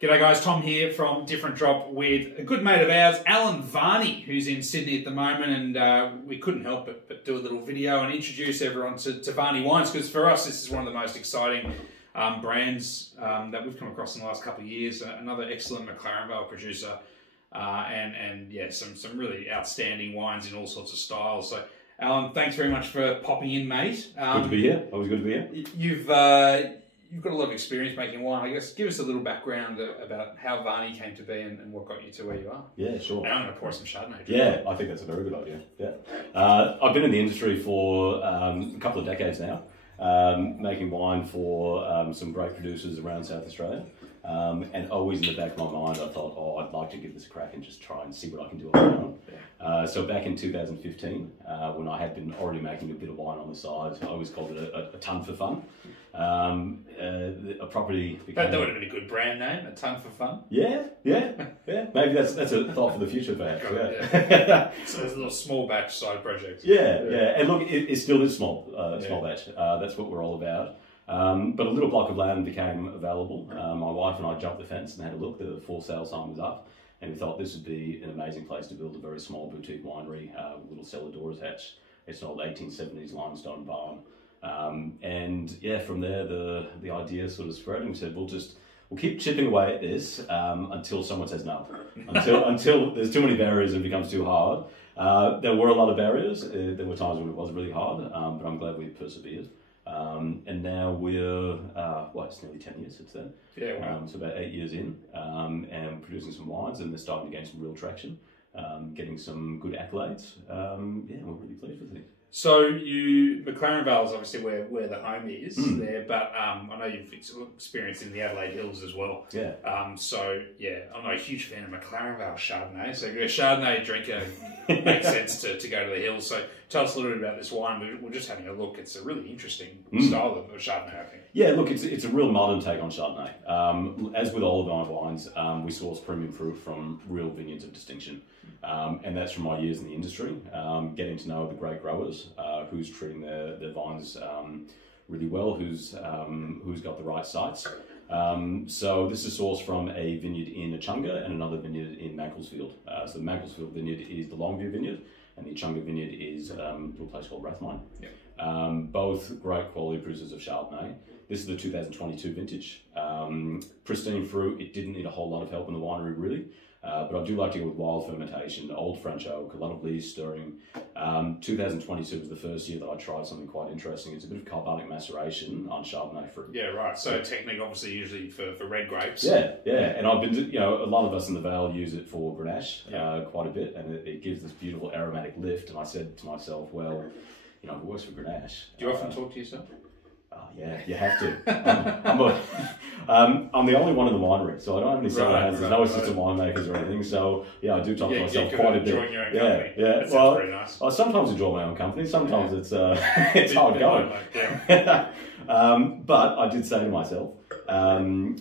G'day guys, Tom here from Different Drop with a good mate of ours, Alan Varney, who's in Sydney at the moment, and we couldn't help but do a little video and introduce everyone to Varney Wines, because for us this is one of the most exciting brands that we've come across in the last couple of years. Another excellent McLaren Vale producer, and yeah, some really outstanding wines in all sorts of styles. So Alan, thanks very much for popping in, mate. Good to be here. Always good to be here. You've got a lot of experience making wine. I guess give us a little background about how Varney came to be and what got you to where you are. Yeah, sure. And I'm going to pour some Chardonnay. Yeah, I think that's a very good idea. Yeah, I've been in the industry for a couple of decades now, making wine for some great producers around South Australia. And always in the back of my mind, I thought, oh, I'd like to give this a crack and just try and see what I can do on my own. So back in 2015, when I had been already making a bit of wine on the side, I always called it a tonne for fun. A property became... That would have been a good brand name, a tonne for fun. Yeah. Maybe that's a thought for the future, perhaps. Yeah. So there's a little small batch side project. Yeah. And look, it still is small batch. That's what we're all about. But a little block of land became available. My wife and I jumped the fence and had a look. The for sale sign was up, and we thought this would be an amazing place to build a very small boutique winery with a little cellar door attached. It's an old 1870s limestone barn. And yeah, from there the idea sort of spread, and we said we'll keep chipping away at this until someone says no. Until there's too many barriers and it becomes too hard. There were a lot of barriers. There were times when it was really hard, but I'm glad we persevered. And now we're, it's nearly 10 years since then. Yeah, wow. So about 8 years in, and producing some wines, and they're starting to gain some real traction, getting some good accolades. Yeah, we're really pleased with it. So McLaren Vale is obviously where the home is there, but I know you've experienced in the Adelaide Hills as well. Yeah. So yeah, I'm not a huge fan of McLaren Vale Chardonnay. So if you're a Chardonnay drinker, it makes sense to go to the hills. So tell us a little bit about this wine. We're just having a look. It's a really interesting style of Chardonnay, I think. Yeah, look, it's a real modern take on Chardonnay. As with all of our wines, we source premium fruit from real vineyards of distinction. And that's from my years in the industry, getting to know the great growers, who's treating their vines really well, who's got the right sites. So this is sourced from a vineyard in Echunga and another vineyard in Macclesfield. So the Macclesfield vineyard is the Longview Vineyard, and the Echunga vineyard is a little place called Rathmine. Yeah. Both great quality producers of Chardonnay. This is the 2022 vintage. Pristine fruit. It didn't need a whole lot of help in the winery, really. But I do like to go with wild fermentation, old French oak, a lot of lees stirring. 2022 was the first year that I tried something quite interesting. It's a bit of carbonic maceration on Chardonnay fruit. Yeah, right. So technique, obviously, usually for red grapes. Yeah. And I've been, a lot of us in the Vale use it for Grenache quite a bit, and it gives this beautiful aromatic lift. And I said to myself, well, if it works for Grenache. Do you often talk to yourself? Yeah, you have to. I'm the only one in the winery, so I don't have any cellar hands. There's no assistant winemakers or anything. So yeah, I do talk to myself quite a bit. Enjoying your own company. Yeah. That sounds pretty nice. I sometimes enjoy my own company. Sometimes it's hard going. But I did say to myself, I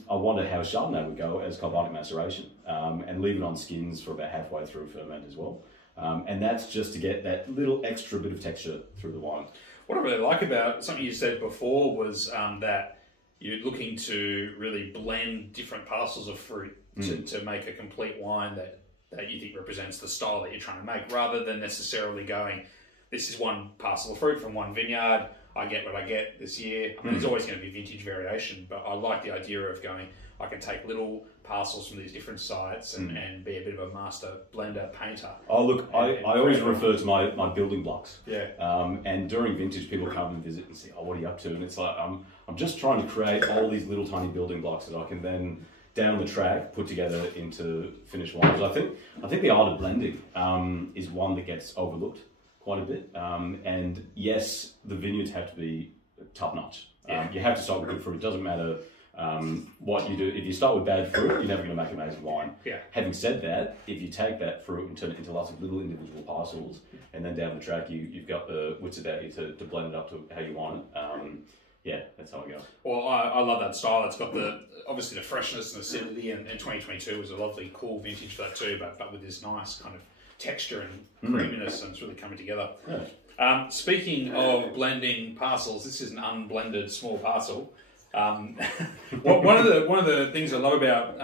wonder how Chardonnay would go as carbonic maceration, and leave it on skins for about halfway through ferment as well. And that's just to get that little extra bit of texture through the wine. What I really like about something you said before was that you're looking to really blend different parcels of fruit to make a complete wine that you think represents the style that you're trying to make, rather than necessarily going, this is one parcel of fruit from one vineyard, I get what I get this year. I mean, there's always going to be vintage variation, but I like the idea of going, I can take little parcels from these different sites and be a bit of a master blender, painter. Oh, look, I always refer to my building blocks. Yeah. And during vintage, people come and visit and say, oh, what are you up to? And it's like, I'm just trying to create all these little tiny building blocks that I can then, down the track, put together into finished wines. I think the art of blending is one that gets overlooked quite a bit. And yes, the vineyards have to be top-notch. You have to start with good fruit. It doesn't matter what you do. If you start with bad fruit, you're never going to make amazing wine. Yeah. Having said that, if you take that fruit and turn it into lots of little individual parcels, and then down the track you've got the wits about you to blend it up to how you want it. Yeah, that's how I go. Well, I love that style. It's got obviously the freshness and acidity, and 2022 was a lovely, cool vintage for that too, but with this nice kind of texture and creaminess, and it's really coming together. Yeah. Speaking of blending parcels, this is an unblended small parcel. one of the things I love about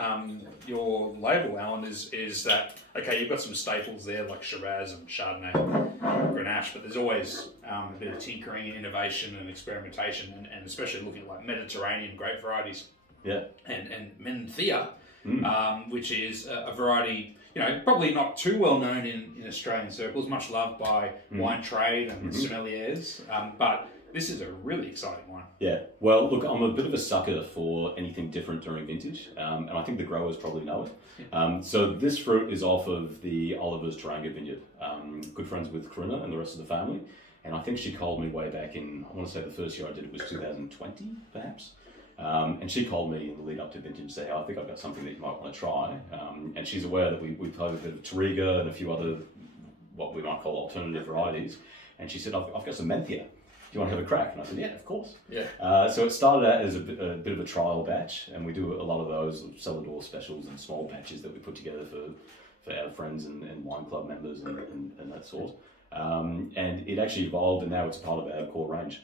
your label, Alan, is that okay, you've got some staples there like Shiraz and Chardonnay, Grenache, but there's always a bit of tinkering and innovation and experimentation, and especially looking at like Mediterranean grape varieties. Yeah. And Menthea, which is a variety, probably not too well known in Australian circles, much loved by wine trade and sommeliers, but this is a really exciting one. Yeah, well, look, I'm a bit of a sucker for anything different during vintage, and I think the growers probably know it. So this fruit is off of the Oliver's Taranga vineyard. Good friends with Corinna and the rest of the family, and I think she called me way back in, I want to say the first year I did it was 2020, perhaps. And she called me in the lead up to vintage and said, I think I've got something that you might want to try. And she's aware that we played a bit of Taranga and a few other, what we might call alternative varieties. And she said, I've got some Menthea. Do you want to have a crack? And I said, yeah, of course. Yeah. So it started out as a bit of a trial batch, and we do a lot of those cellar door specials and small batches that we put together for our friends and wine club members and that sort. And it actually evolved, and now it's part of our core range.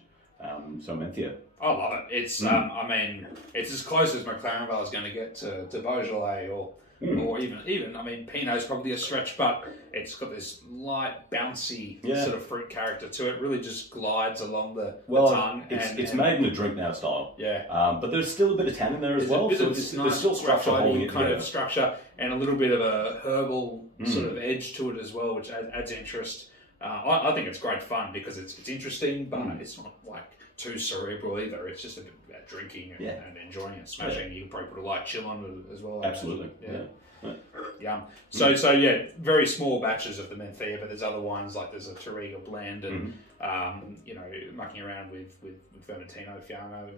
So Menthea. I love it. It's I mean, it's as close as McLaren Vale is going to get to Beaujolais or even I mean, Pinot's probably a stretch, but it's got this light, bouncy sort of fruit character to it. Really just glides along the tongue. It's made in a drink now style. Yeah. But there's still a bit of tannin there as well. So there's still structure holding it kind of structure and a little bit of a herbal sort of edge to it as well, which adds interest. I think it's great fun because it's interesting, but it's not like too cerebral either. It's just a bit about drinking and enjoying it, smashing. You can probably put a light chill on it as well. Absolutely. Yeah. Yum. So yeah, very small batches of the Menthea, but there's other wines like there's a Taranga blend and mucking around with Vermentino Fiano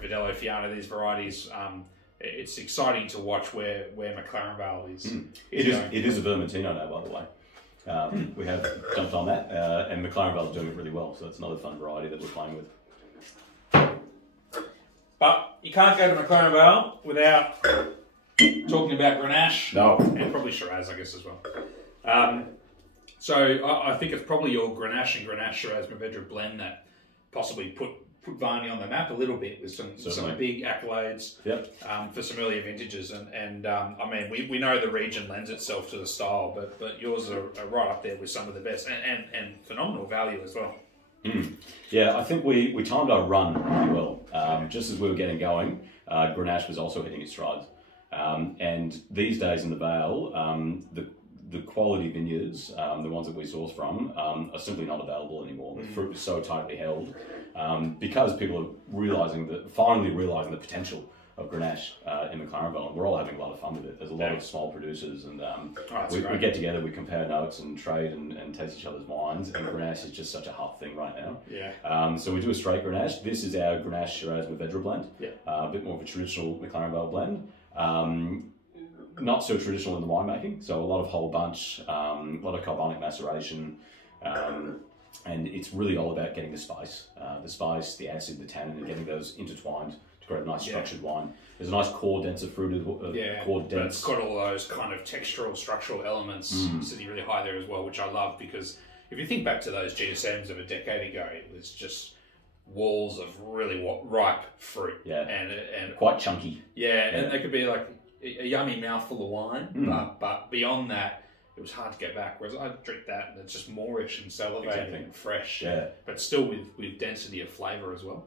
Vidello Fiano. These varieties. It's exciting to watch where McLaren Vale is. It is a Vermentino now, by the way. We have jumped on that, and McLaren Vale is doing it really well. So that's another fun variety that we're playing with. But you can't go to McLaren Vale without talking about Grenache. No. And probably Shiraz, I guess, as well. So I think it's probably your Grenache and Grenache Shiraz Mourvedre blend that possibly put Varney on the map a little bit with some big accolades for sommelier vintages. And I mean, we know the region lends itself to the style, but yours are right up there with some of the best and phenomenal value as well. Yeah, I think we timed our run really well. Just as we were getting going, Grenache was also hitting its strides. And these days in the Vale, the quality vineyards, the ones that we source from, are simply not available anymore. The fruit is so tightly held because people are finally realising the potential of Grenache in McLaren Vale, and we're all having a lot of fun with it. There's a lot of small producers, and we get together, we compare notes and trade and taste each other's wines, and Grenache is just such a hot thing right now. Yeah. So we do a straight Grenache. This is our Grenache Shiraz Mourvedre blend. Yeah. A bit more of a traditional McLaren Vale blend. Not so traditional in the winemaking, so a lot of whole bunch, a lot of carbonic maceration, and it's really all about getting the spice, the acid, the tannin, and getting those intertwined to create a nice structured wine. There's a nice core denser fruit, but it's got all those kind of textural, structural elements sitting really high there as well, which I love because if you think back to those GSMs of a decade ago, it was just walls of really ripe fruit. Yeah, and quite chunky. Yeah, and they could be like a yummy mouthful of wine, but beyond that, it was hard to get back. Whereas I drink that and it's just moreish and salivating and fresh, but still with density of flavour as well.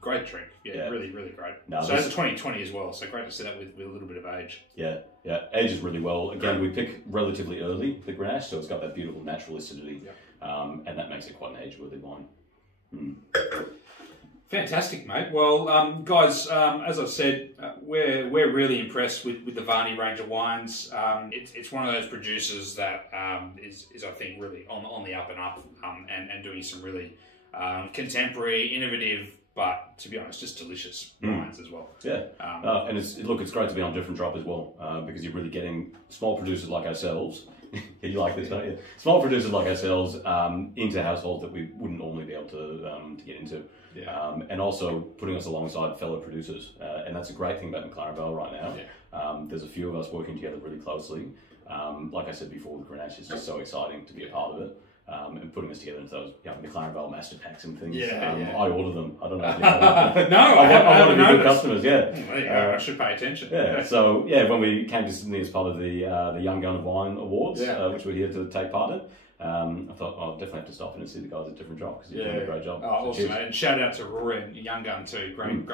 Great drink, really, really great. So it's a 2020 as well, so great to see that with a little bit of age. Yeah, ages really well. Again, we pick relatively early the Grenache, so it's got that beautiful natural acidity, and that makes it quite an age-worthy wine. Fantastic, mate. Well, guys, as I said, we're really impressed with the Varney range of wines. It's one of those producers that is I think really on the up and up, and doing some really contemporary, innovative, but to be honest, just delicious wines as well. Yeah, and it's great to be on different drop as well, because you're really getting small producers like ourselves. You like this, don't you? Small producers like ourselves into households that we wouldn't normally be able to get into. Yeah. And also putting us alongside fellow producers. And that's a great thing about McLaren Vale right now. Yeah. There's a few of us working together really closely. Like I said before, the Grenache is just so exciting to be a part of it. and putting us together into those McLaren Vale master packs and things. Yeah. I order them. I don't know if you know. No, I want to be good noticed. customers. Yeah. There you go. I should pay attention. Yeah. So when we came to Sydney as part of the Young Gun of Wine Awards, which we're here to take part in, I thought I'll definitely have to stop in and see the guys at Different Drop because you're doing a great job. Oh, awesome, mate. And shout out to Roy and Young Gun too. Great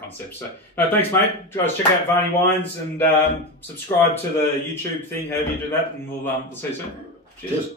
concept. So, no, thanks, mate. Guys, check out Varney Wines and subscribe to the YouTube thing, however you do that, and we'll see you soon. Cheers.